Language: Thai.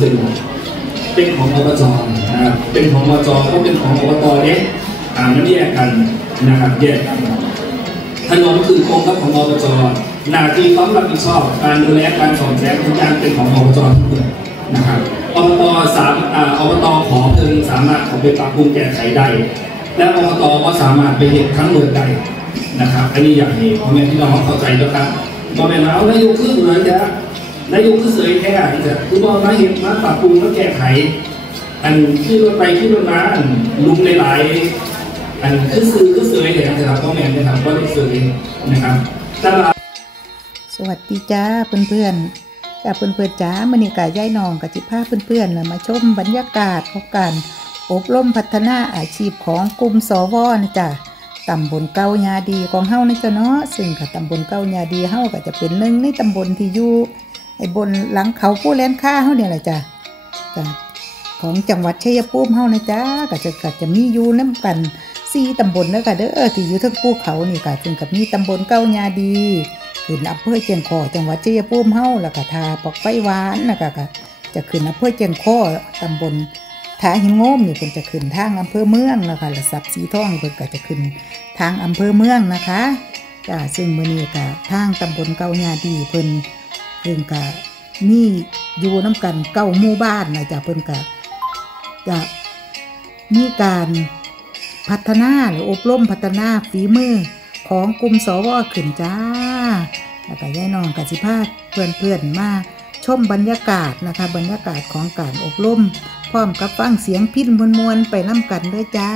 สื่อเป็นของอบจนะครับเป็นของอบจก็เป็นของอบตเนี่ยมันแยกกันนะครับแยกกันถนนคือโครงสร้างของอบจหน้าที่ความรับผิดชอบการดูแลการส่งแสงทุกอย่างเป็นของอบจทุกอย่างนะครับอบตขอเงินสามารถขอไปปรับปรุงแก้ไขได้และอบตก็สามารถไปเห็นทั้งเมืองได้นะครับอันนี้อย่างนี้พ่อแม่พี่น้องเข้าใจแล้วครับพ่อแม่เรานายกขึ้นเหมือนจะนายกขึ้นเสยแค่จะคือบอกมาเห็นมาปรับปรุงมาแก้ไขอันที่รถไปที่รถมาลุมหลายๆอันขึ้นเสยเนี่ยนะครับพ่อแม่นะครับก็ได้เสยนะครับสวัสดีจ้าเพื่อนๆจ้าเพื่อนๆจ้ามื้อนี้กะยายน้องกับจิพาเพื่อนๆมาชมบรรยากาศของการอบรมพัฒนาอาชีพของกลุ่มสวนะจ้าตำบลเก้ายาดีของเฮานะจ้าเนาะซึ่งกับตำบลเก้ายาดีเฮาก็จะเป็นหนึ่งในตำบลที่อยู่ไอ้บนหลังเขาผู้แลนค่าเฮาเนี่ยแหละจ้าของจังหวัดชัยภูมิเฮานะจ้าก็จะมีอยู่น้ำกัน4ตำบลแล้วก็เด้อที่อยู่ทั้งภูเขานี่ก็ซึ่งกับมีตำบลเก้ายาดีขึ้นอำเภอเชียงคอจังหวัดชัยภูมิเฮาแล้วก็ทาปอกไฟหวานนะคะก็จะขึ้นอำเภอเชียงคอตำบลทาหิงโงมนี่เพิ่นจะขึ้นทางอำเภอเมืองนะคะและสับสีทองเพิ่นก็จะขึ้นทางอำเภอเมืองนะคะจ้าซึ่งมื้อนี้ก็ทางตำบลเก้ายาดีเพิ่นก็มีอยู่น้ำกัน9หมู่บ้านนะจ้ะเพิ่นก็จะมีการพัฒนาหรืออบรมพัฒนาฝีมือของกลุ่มสวขึ้นจ้าแล้วก็ยายน้องกับสิพาเพื่อนๆมาชมบรรยากาศนะคะบรรยากาศของการอบรมพร้อมกับฟังเสียงพิณมวลๆไปน้ำกันด้วยจ้า